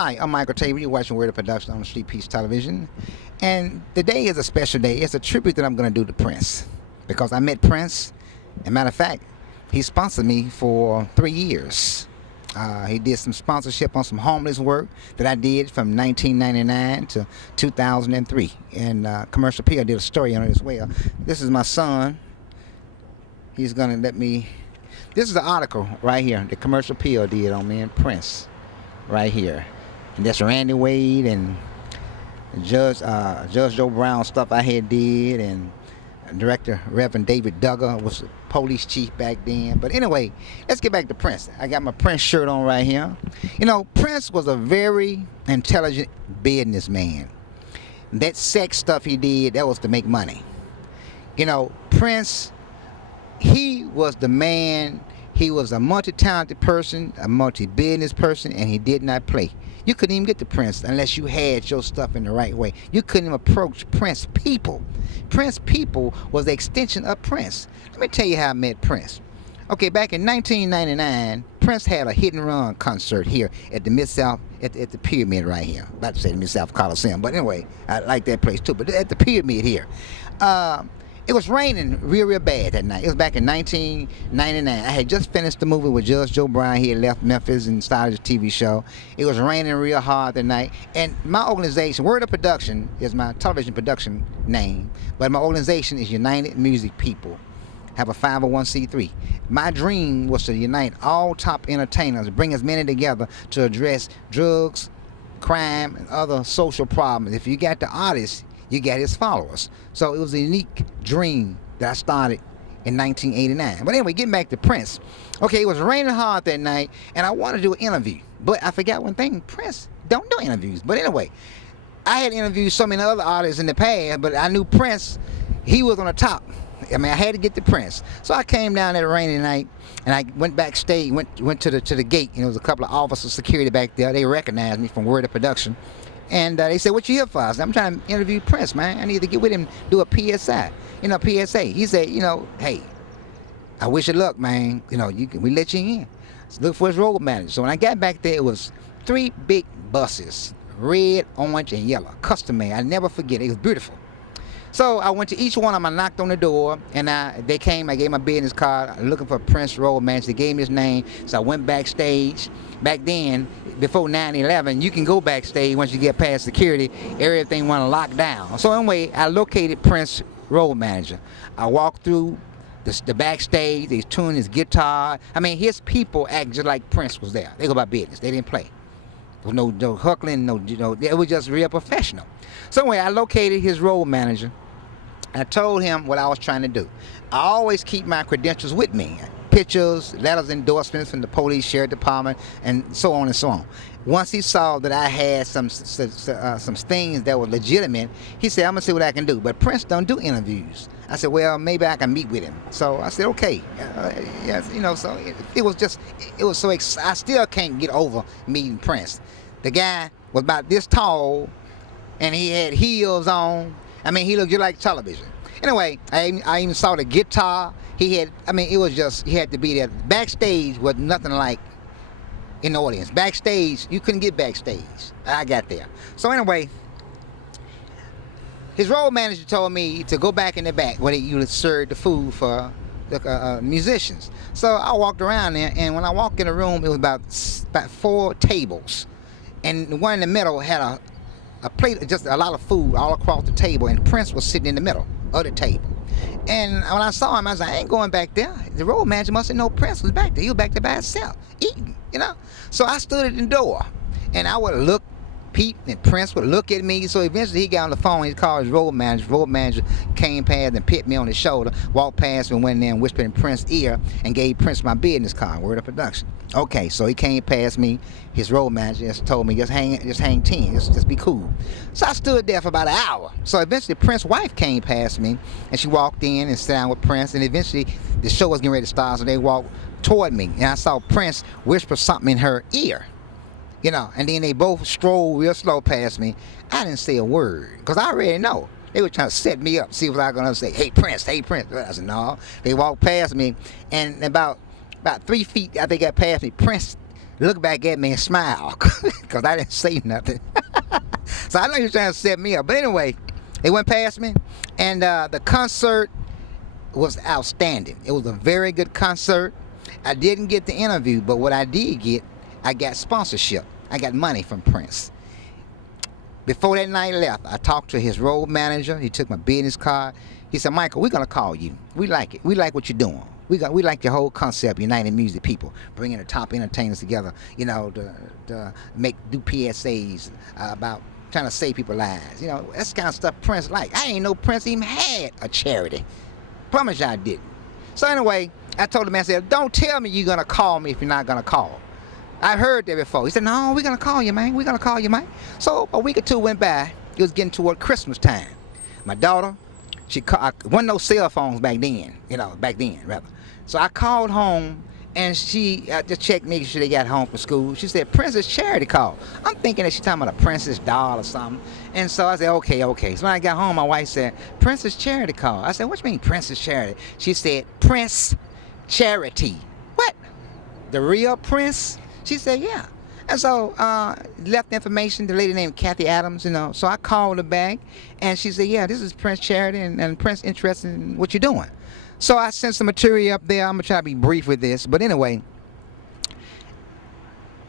Hi, I'm Michael Tabor. You're watching Word Up Production on Street Peace Television. And today is a special day. It's a tribute that I'm going to do to Prince. Because I met Prince. As a matter of fact, he sponsored me for 3 years. He did some sponsorship on some homeless work that I did from 1999 to 2003. And Commercial Appeal did a story on it as well. This is my son. He's going to let me... This is the article right here that Commercial Appeal did on me and Prince. Right here. And that's Randy Wade and Judge Joe Brown stuff I had did, and Director Reverend David Duggar was the police chief back then. But anyway, let's get back to Prince. I got my Prince shirt on right here. You know, Prince was a very intelligent businessman. That sex stuff he did, that was to make money. You know, Prince, he was the man. He was a multi-talented person, a multi-business person, and he did not play. You couldn't even get to Prince unless you had your stuff in the right way. You couldn't even approach Prince people. Prince people was the extension of Prince. Let me tell you how I met Prince. Okay, back in 1999, Prince had a hit and run concert here at the Mid-South, at the Pyramid right here. I'm about to say the Mid-South Coliseum, but anyway, I like that place too. But at the Pyramid here. It was raining real bad that night. It was back in 1999. I had just finished the movie with Judge Joe Brown. He had left Memphis and started a TV show. It was raining real hard that night. And my organization, Word Up Production, is my television production name. But my organization is United Music People. I have a 501c3. My dream was to unite all top entertainers, bring as many together to address drugs, crime, and other social problems. If you got the artist, you got his followers. So it was a unique dream that I started in 1989. But anyway, getting back to Prince. Okay, it was raining hard that night, and I wanted to do an interview. But I forgot one thing. Prince don't do interviews. But anyway, I had interviewed so many other artists in the past, but I knew Prince, he was on the top. I mean, I had to get to Prince. So I came down that rainy night, and I went backstage, went to the gate, and there was a couple of officers of security back there. They recognized me from Word Up Production. And they said, "What you here for?" I said, "I'm trying to interview Prince, man. I need to get with him, do a PSI, PSA." He said, "Hey, I wish you luck, man. We let you in. So look for his road manager." So when I got back there, it was 3 big buses, red, orange, and yellow, custom made. I never forget it. It was beautiful. So I went to each one of them. I knocked on the door, and they came. I gave my business card, looking for Prince road manager. They gave me his name, so I went backstage. Back then, before 9/11, you can go backstage once you get past security. Everything went locked down. So anyway, I located Prince road manager. I walked through the backstage. He's tuning his guitar. I mean, his people act just like Prince was there. They go about business. They didn't play. There was no huckling. It was just real professional. So anyway, I located his road manager. I told him what I was trying to do. I always keep my credentials with me. Pictures, letters, endorsements from the police, sheriff department, and so on and so on. Once he saw that I had some things that were legitimate, he said, "I'm going to see what I can do." But Prince don't do interviews. I said, "Well, maybe I can meet with him." So I said, "Okay." Yes, so it was so exciting. I still can't get over meeting Prince. The guy was about this tall, and he had heels on. I mean, he looked just like television. Anyway, I even saw the guitar. He had to be there. Backstage was nothing like in the audience. Backstage, you couldn't get backstage. I got there. So anyway, his road manager told me to go back in the back where you would serve the food for the musicians. So I walked around there, and when I walked in the room, it was about 4 tables. And the one in the middle had a plate, just a lot of food all across the table, and Prince was sitting in the middle of the table. And when I saw him, I was like, "I ain't going back there." The road manager must have known Prince was back there. He was back there by himself, eating, So I stood at the door, and I would look, peep, and Prince would look at me. So eventually he got on the phone, he called his road manager. Road manager came past and picked me on his shoulder, walked past me, and went in there and whispered in Prince's ear and gave Prince my business card, Word Up Production. Okay, so he came past me. His road manager just told me, just hang 10, just be cool. So I stood there for about an hour. So eventually Prince's wife came past me, and she walked in and sat down with Prince, and eventually the show was getting ready to start, so they walked toward me, and I saw Prince whisper something in her ear, and then they both strolled real slow past me. I didn't say a word, because I already know. They were trying to set me up, see what I was going to say. Hey, Prince, hey, Prince. I said, no. They walked past me, and about 3 feet after they got past me, Prince looked back at me and smiled because I didn't say nothing. So I know he was trying to set me up. But anyway, it went past me, and the concert was outstanding. It was a very good concert. I didn't get the interview, but what I did get, I got sponsorship. I got money from Prince. Before that night left, I talked to his road manager. He took my business card. He said, Michael, we're going to call you. We like it. We like what you're doing. We like your whole concept, United Music People, bringing the top entertainers together, you know, to do PSAs about trying to save people's lives. You know, that's the kind of stuff Prince like. I ain't know Prince even had a charity. Promise you I didn't. So anyway, I told the man, I said, don't tell me you're going to call me if you're not going to call. I heard that before. He said, no, we're going to call you, man. We're going to call you, man. So a week or two went by. It was getting toward Christmas time. My daughter, wasn't no cell phones back then, rather. So I called home, and she just checked, making sure they got home from school. She said, Princess Charity called. I'm thinking that she's talking about a Princess doll or something. And so I said, okay. So when I got home, my wife said, Princess Charity called. I said, what you mean Princess Charity? She said, Prince Charity. What? The real Prince? She said, yeah. And so left information, the lady named Kathy Adams, you know. So I called her back, and she said, yeah, this is Prince Charity, and Prince interested in what you're doing. So I sent some material up there. I'm going to try to be brief with this. But anyway,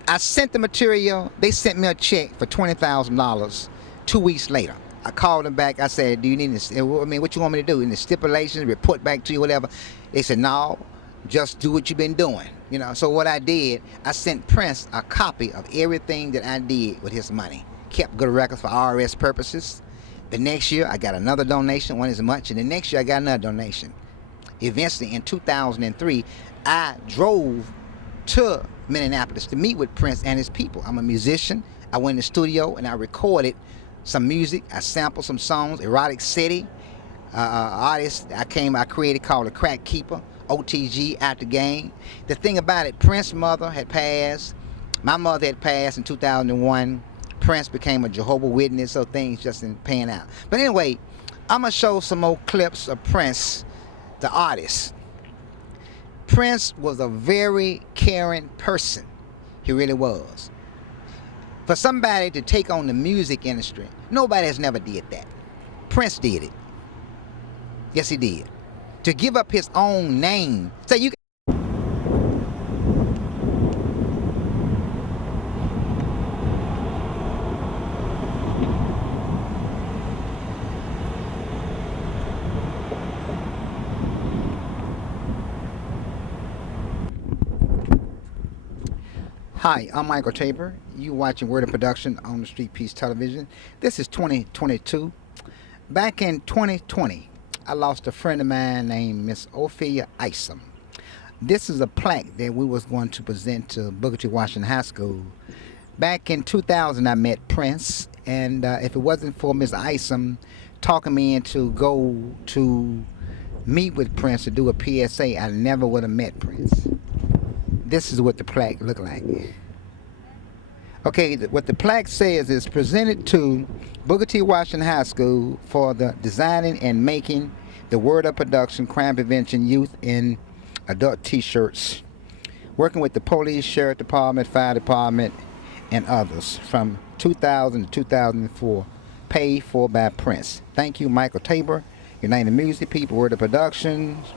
I sent the material. They sent me a check for $20,000 2 weeks later. I called them back. I said, do you need this? I mean, what you want me to do? In the stipulations, report back to you, whatever. They said, no, just do what you've been doing. You know, so what I did, I sent Prince a copy of everything that I did with his money. Kept good records for IRS purposes. The next year, I got another donation, one as much. And the next year, I got another donation. Eventually, in 2003, I drove to Minneapolis to meet with Prince and his people. I'm a musician. I went in the studio and I recorded some music. I sampled some songs. Erotic City, artist I created called The Crack Keeper, OTG, Out the Game. The thing about it, Prince's mother had passed. My mother had passed in 2001. Prince became a Jehovah's Witness, so things just didn't pan out. But anyway, I'm going to show some more clips of Prince, the artist. Prince was a very caring person. He really was. For somebody to take on the music industry, nobody has never did that. Prince did it. Yes, he did. To give up his own name. So you Hi, I'm Michael Tabor. You watching Word of Production on the Street Piece Television. This is 2022. Back in 2020, I lost a friend of mine named Miss Ophila ISOM. This is a plaque that we was going to present to Booker T. Washington High School. Back in 2000, I met Prince, and if it wasn't for Miss ISOM talking me into go to meet with Prince to do a PSA, I never would have met Prince. This is what the plaque looked like. Okay, what the plaque says is presented to Booker T. Washington High School for the designing and making the Word Up Production crime prevention youth in adult t-shirts, working with the police, sheriff department, fire department, and others from 2000 to 2004, paid for by Prince. Thank you, Michael Tabor, United Music People, Word Up Productions,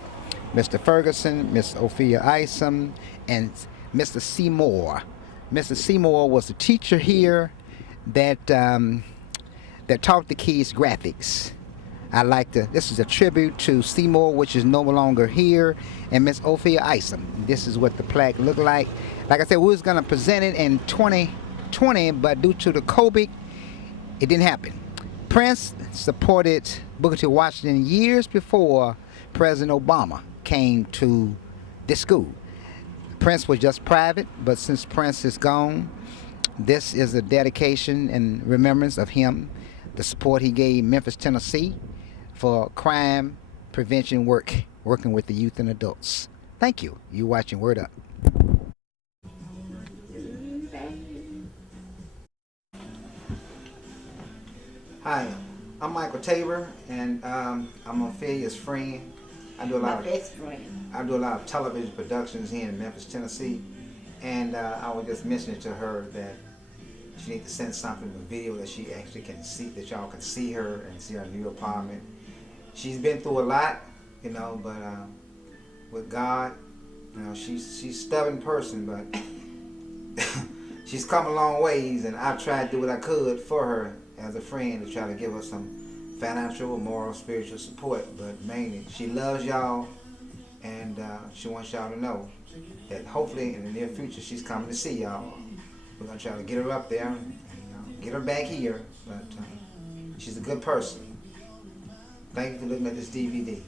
Mr. Ferguson, Miss Ophila ISOM, and Mr. Seymour. Mr. Seymour was a teacher here that taught the kids graphics. This is a tribute to Seymour, which is no longer here, and Miss Ophila ISOM. This is what the plaque looked like. Like I said, we was gonna present it in 2020, but due to the COVID, it didn't happen. Prince supported Booker T. Washington years before President Obama came to this school. Prince was just private, but since Prince is gone, this is a dedication and remembrance of him, the support he gave Memphis, Tennessee for crime prevention work, working with the youth and adults. Thank you. You watching Word Up. Hi, I'm Michael Tabor, and I'm Ophilia's friend. I do a lot of television productions here in Memphis, Tennessee, And I was just mentioning to her that she needs to send something, a video that she actually can see, that y'all can see her and see her new apartment. She's been through a lot, you know, but with God, you know, she's a stubborn person, but she's come a long ways, and I've tried to do what I could for her as a friend to try to give her some financial, moral, spiritual support. But mainly, she loves y'all, and she wants y'all to know that hopefully in the near future she's coming to see y'all. We're gonna try to get her up there and get her back here, but she's a good person. Thank you for looking at this DVD.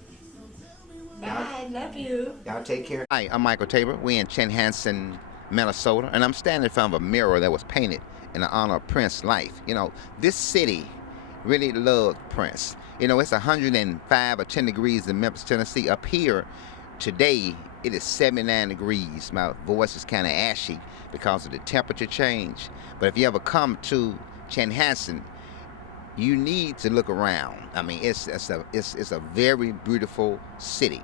Bye, love you. Y'all take care. Hi, I'm Michael Tabor. We're in Chanhassen, Minnesota, and I'm standing in front of a mirror that was painted in the honor of Prince's life. You know, this city really loved Prince. You know, it's 105 or 10 degrees in Memphis, Tennessee. Up here today, it is 79 degrees. My voice is kind of ashy because of the temperature change. But if you ever come to Chanhassen, you need to look around. I mean, it's a very beautiful city.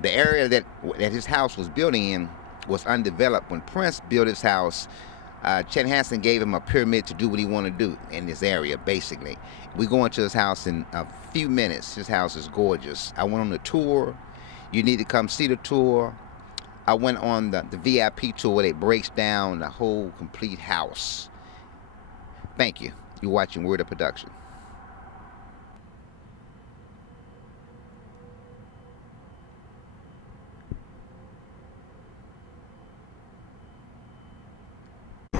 The area that his house was built in was undeveloped. When Prince built his house, Chanhassen gave him a permit to do what he wanted to do in this area, basically. We go into his house in a few minutes. His house is gorgeous. I went on the tour. You need to come see the tour. I went on the VIP tour where it breaks down the whole complete house. Thank you. You're watching Word Up Production.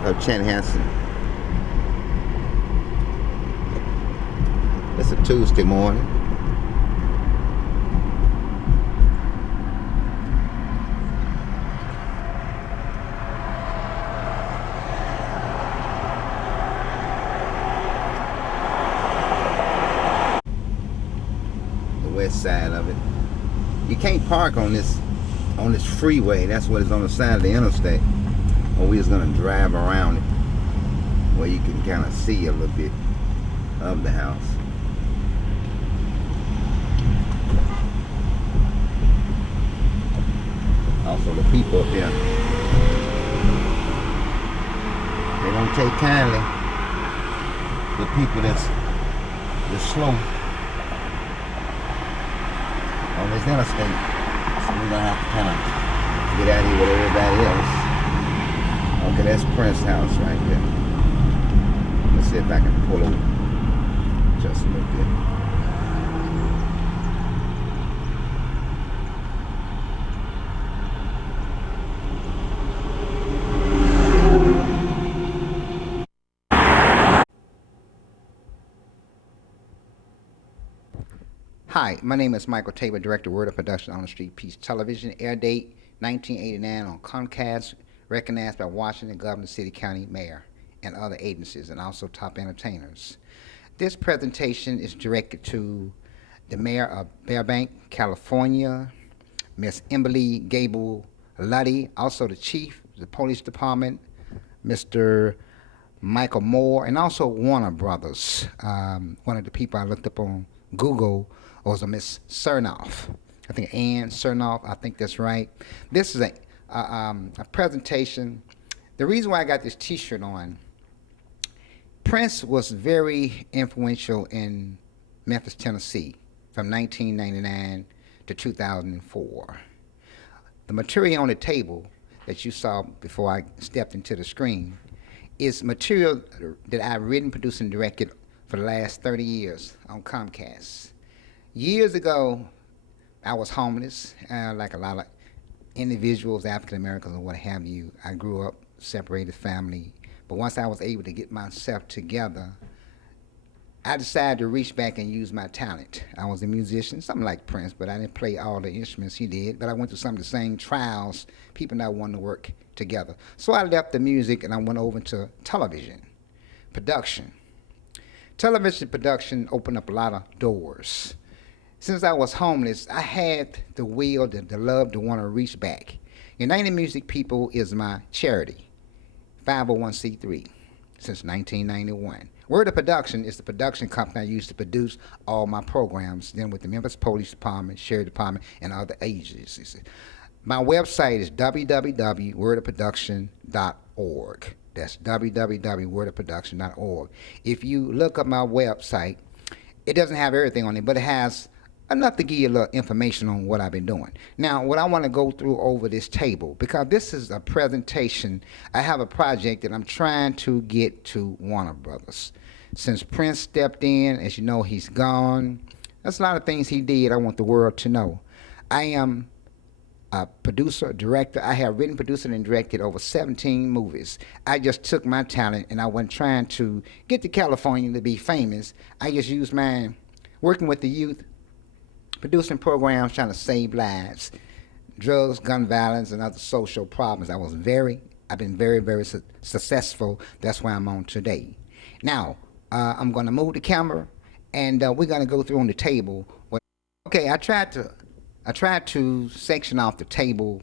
Of Chanhassen. It's a Tuesday morning. The west side of it. You can't park on this freeway. That's what is on the side of the interstate. Or we're just gonna drive around it where you can kind of see a little bit of the house. Also the people up here, they don't take kindly with people that's slow on this interstate. So we're gonna have to kind of get out here with everybody else. Okay, that's Prince's house right there. Let's see if I can pull it just a little bit. Hi, my name is Michael Tabor, Director of Word Up Production on the Street Piece Television. Air date 1989 on Comcast. Recognized by Washington Governor, City, County, Mayor, and other agencies, and also top entertainers. This presentation is directed to the Mayor of Burbank, California, Miss Emily Gable Luddy, also the Chief of the Police Department, Mr. Michael Moore, and also Warner Brothers. One of the people I looked up on Google was a Miss Cernoff. I think Ann Cernoff, I think that's right. This is a presentation. The reason why I got this t-shirt on, Prince was very influential in Memphis, Tennessee from 1999 to 2004. The material on the table that you saw before I stepped into the screen is material that I've written, produced, and directed for the last 30 years on Comcast. Years ago, I was homeless, like a lot of individuals, African Americans and what have you. I grew up separated family, but once I was able to get myself together, I decided to reach back and use my talent. I was a musician, something like Prince, but I didn't play all the instruments he did, but I went through some of the same trials, people not wanting to work together. So I left the music and I went over to television production. Television production opened up a lot of doors. Since I was homeless, I had the will, the love to want to reach back. United Music People is my charity, 501c3, since 1991. Word Up Production is the production company I use to produce all my programs, then with the Memphis Police Department, Sheriff Department, and other agencies. My website is www.WordUpProduction.org. That's www.WordUpProduction.org. If you look up my website, it doesn't have everything on it, but it has enough to give you a little information on what I've been doing. Now, what I want to go through over this table, because this is a presentation, I have a project that I'm trying to get to Warner Brothers. Since Prince stepped in, as you know, he's gone. That's a lot of things he did I want the world to know. I am a producer, director. I have written, produced, and directed over 17 movies. I just took my talent and I wasn't trying to get to California to be famous. I just used mine working with the youth, producing programs trying to save lives, drugs, gun violence, and other social problems. I've been very, very successful. That's why I'm on today. Now, I'm going to move the camera and we're going to go through on the table. Okay, I tried to section off the table.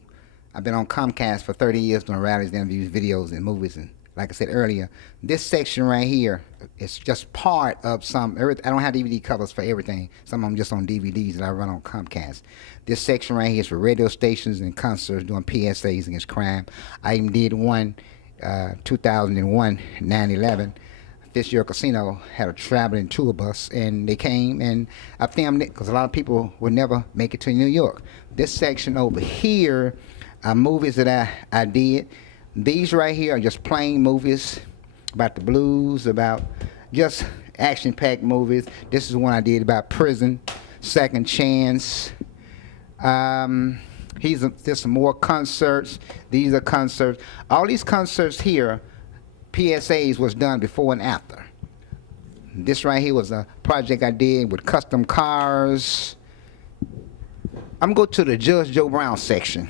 I've been on Comcast for 30 years doing rallies, interviews, videos, and movies. And like I said earlier, this section right here is just part of some. I don't have DVD covers for everything. Some of them just on DVDs that I run on Comcast. This section right here is for radio stations and concerts doing PSAs against crime. I even did one 2001, 9/11. Fitzgerald Casino had a traveling tour bus, and they came, and I filmed it because a lot of people would never make it to New York. This section over here are movies that I did. These right here are just plain movies about the blues, about just action-packed movies. This is one I did about prison, Second Chance. There's some more concerts. These are concerts. All these concerts here, PSAs was done before and after. This right here was a project I did with custom cars. I'm going to go to the Judge Joe Brown section.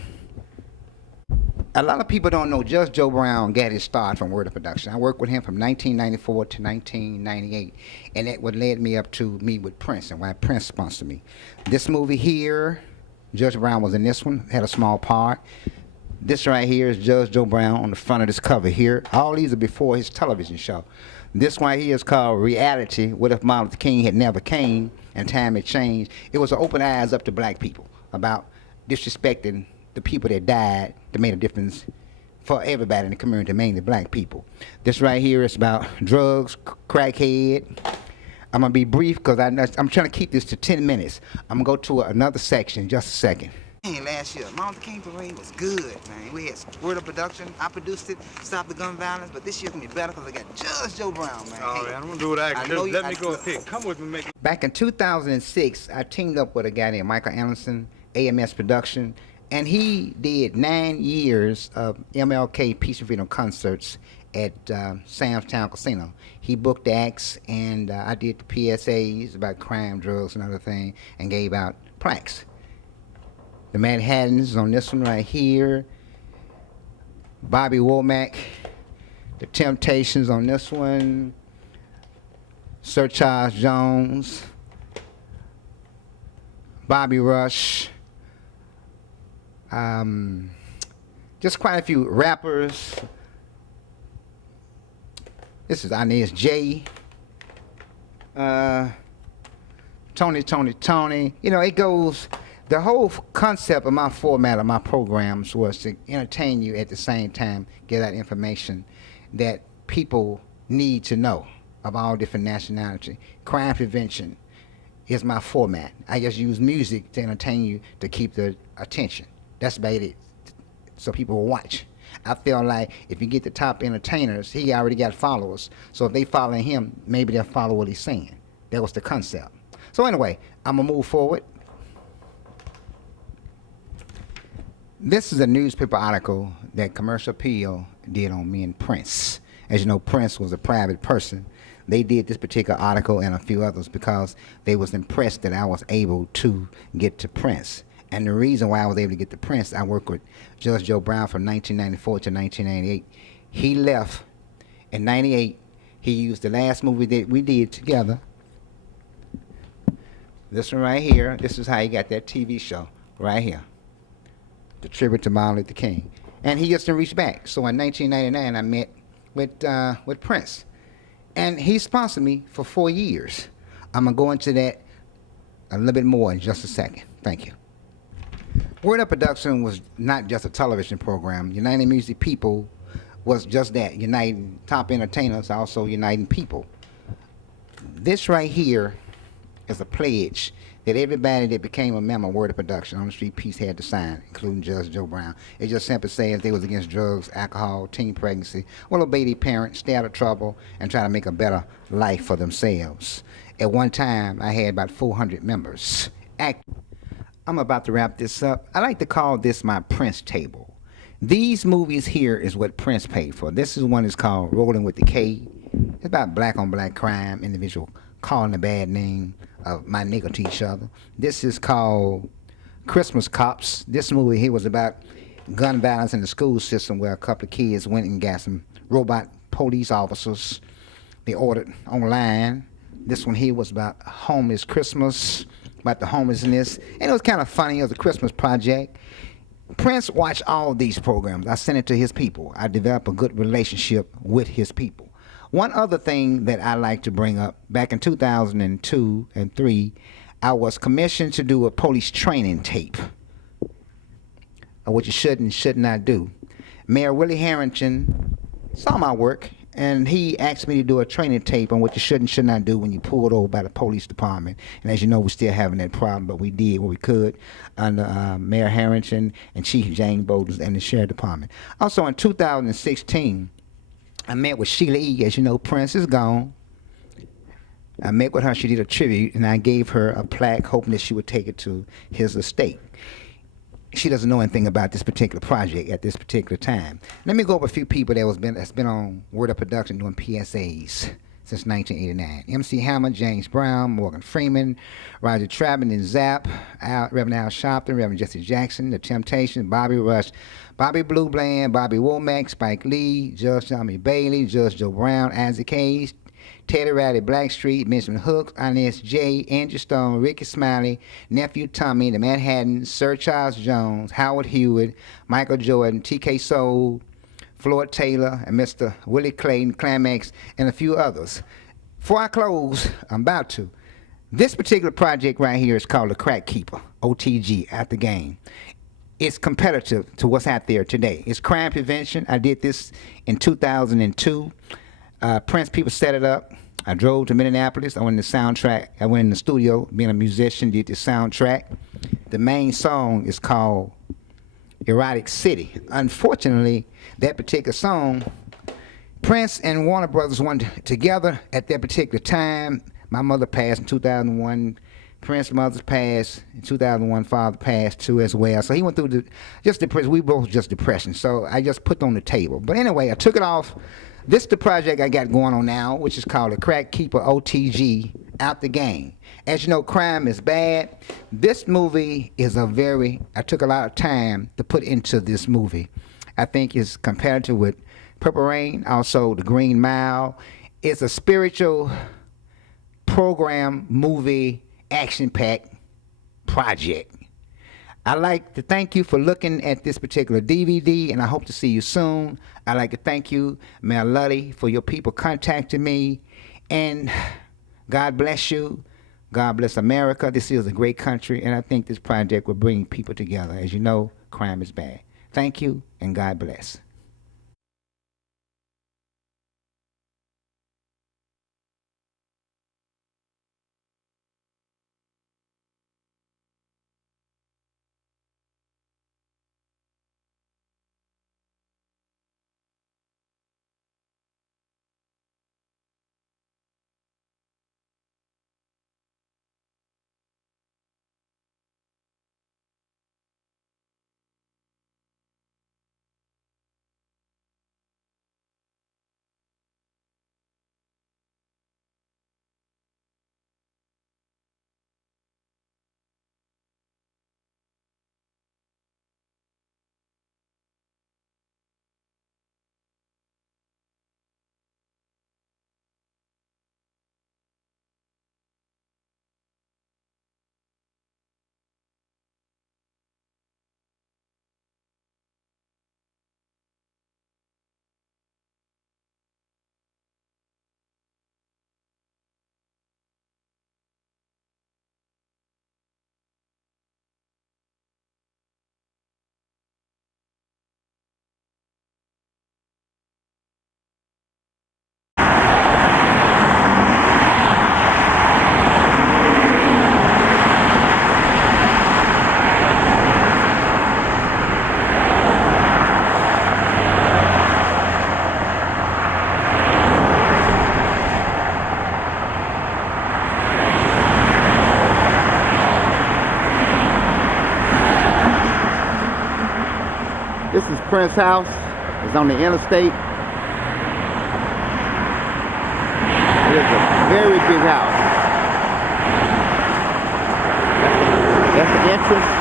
A lot of people don't know Judge Joe Brown got his start from Word Up Production. I worked with him from 1994 to 1998, and that what led me up to me with Prince and why Prince sponsored me. This movie here, Judge Brown was in this one, had a small part. This right here is Judge Joe Brown on the front of this cover here. All these are before his television show. This one here is called Reality, What If Martin Luther King Had Never Came and Time Had Changed. It was to open eyes up to black people about disrespecting the people that died that made a difference for everybody in the community, mainly black people. This right here is about drugs, crackhead. I'm going to be brief because I'm trying to keep this to 10 minutes. I'm going to go to another section in just a second. Last year, Martin Luther King Parade was good, man. We had Word Up Production. I produced it, stopped the gun violence, but this year's gonna be better because I got Judge Joe Brown, man. Oh, man, I'm gonna do what I can do. Let me go and pick. Come with me, make. Back in 2006, I teamed up with a guy named Michael Anderson, AMS Production, and he did 9 years of MLK Peace and Freedom concerts at Sam's Town Casino. He booked acts, and I did the PSAs about crime, drugs, and other things, and gave out plaques. The Manhattans on this one right here. Bobby Womack. The Temptations on this one. Sir Charles Jones. Bobby Rush. Just quite a few rappers. This is Inez J. Tony. You know, it goes. The whole concept of my format of my programs was to entertain you at the same time, get out information that people need to know of all different nationality. Crime prevention is my format. I just use music to entertain you to keep the attention. That's about it, so people will watch. I feel like if you get the top entertainers, he already got followers. So if they following him, maybe they'll follow what he's saying. That was the concept. So anyway, I'm gonna move forward. This is a newspaper article that Commercial Appeal did on me and Prince. As you know, Prince was a private person. They did this particular article and a few others because they was impressed that I was able to get to Prince. And the reason why I was able to get to Prince, I worked with Judge Joe Brown from 1994 to 1998. He left in 98. He used the last movie that we did together. This one right here, this is how he got that TV show right here. The tribute to Martin Luther King. And he just didn't reach back. So in 1999, I met with Prince. And he sponsored me for 4 years. I'm going to go into that a little bit more in just a second. Thank you. Word Up Production was not just a television program. Uniting Music People was just that, uniting top entertainers, also uniting people. This right here is a pledge that everybody that became a member of Word of Production on the Street Peace had to sign, including Judge Joe Brown. It just simply says they was against drugs, alcohol, teen pregnancy, will obey their parents, stay out of trouble, and try to make a better life for themselves. At one time, I had about 400 members. I'm about to wrap this up. I like to call this my Prince table. These movies here is what Prince paid for. This is one that's called Rolling with the K. It's about black on black crime, individual calling a bad name of my nigga to each other. This is called Christmas Cops. This movie here was about gun violence in the school system where a couple of kids went and got some robot police officers. They ordered online. This one here was about homeless Christmas, about the homelessness. And it was kind of funny. It was a Christmas project. Prince watched all these programs. I sent it to his people. I developed a good relationship with his people. One other thing that I like to bring up, back in 2002 and 3, I was commissioned to do a police training tape of what you should and should not do. Mayor Willie Harrington saw my work, and he asked me to do a training tape on what you should and should not do when you pulled over by the police department. And as you know, we're still having that problem, but we did what we could under Mayor Harrington and Chief Jane Bowden and the Sheriff Department. Also in 2016, I met with Sheila E. As you know, Prince is gone. I met with her. She did a tribute, and I gave her a plaque, hoping that she would take it to his estate. She doesn't know anything about this particular project at this particular time. Let me go over a few people that's been on Word Up Production doing PSAs since 1989. MC Hammer, James Brown, Morgan Freeman, Roger Travis and Zapp, Reverend Al Sharpton, Reverend Jesse Jackson, The Temptations, Bobby Rush, Bobby Blue Bland, Bobby Womack, Spike Lee, Judge Tommy Bailey, Judge Joe Brown, Isaac Hayes, Teddy Riley Blackstreet, Benjamin Hooks, Inez J, Andrew Stone, Ricky Smiley, Nephew Tommy, The Manhattan, Sir Charles Jones, Howard Hewitt, Michael Jordan, TK Soul, Floyd Taylor, and Mr. Willie Clayton, Climax, and a few others. Before I close, I'm about to. This particular project right here is called The Crack Keeper, OTG, at the game. It's competitive to what's out there today. It's crime prevention. I did this in 2002. Prince people set it up. I drove to Minneapolis. I went in the soundtrack. I went in the studio, being a musician, did the soundtrack. The main song is called Erotic City. Unfortunately, that particular song, Prince and Warner Brothers went together at that particular time. My mother passed in 2001. Prince's mother's passed in 2001. Father passed too as well. So he went through just depression. We both just depression. So I just put it on the table. But anyway, I took it off. This is the project I got going on now, which is called The Crack Keeper OTG, out the game. As you know, crime is bad. This movie is I took a lot of time to put into this movie. I think it's comparative with Purple Rain, also The Green Mile. It's a spiritual program, movie, action-packed project. I'd like to thank you for looking at this particular DVD, and I hope to see you soon. I'd like to thank you, Mayor Luddy, for your people contacting me. And God bless you. God bless America. This is a great country, and I think this project will bring people together. As you know, crime is bad. Thank you, and God bless. Prince house. It's on the interstate. It is a very big house. That's the entrance.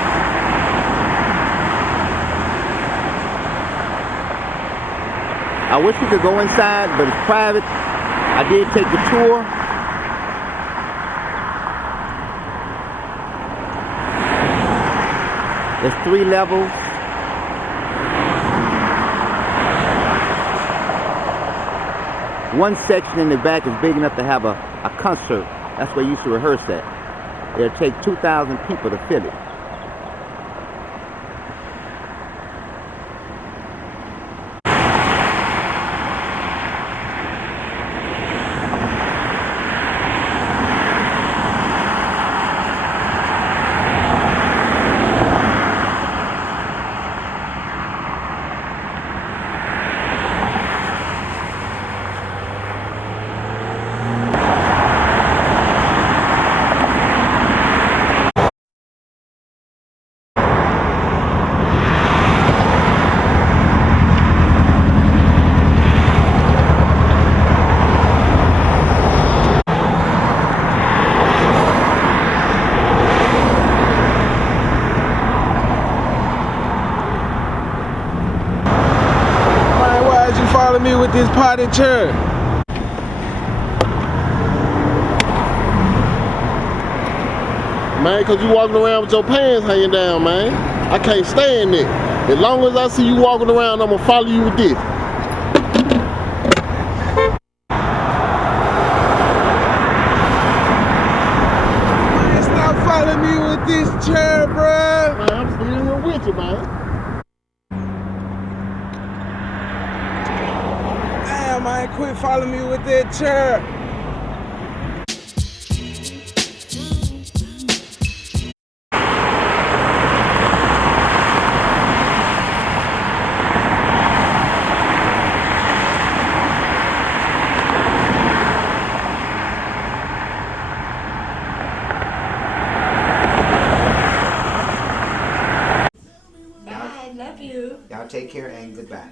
I wish we could go inside, but it's private. I did take the tour. There's 3 levels. One section in the back is big enough to have a concert. That's where you used to rehearse at. It'll take 2,000 people to fill it. Follow me with this potted chair. Man, cause you walking around with your pants hanging down, man. I can't stand it. As long as I see you walking around, I'm gonna follow you with this. Man, stop following me with this chair, bruh. Man, I'm still here with you, man. Man, quit following me with that chair. Bye, love you. Y'all take care and goodbye.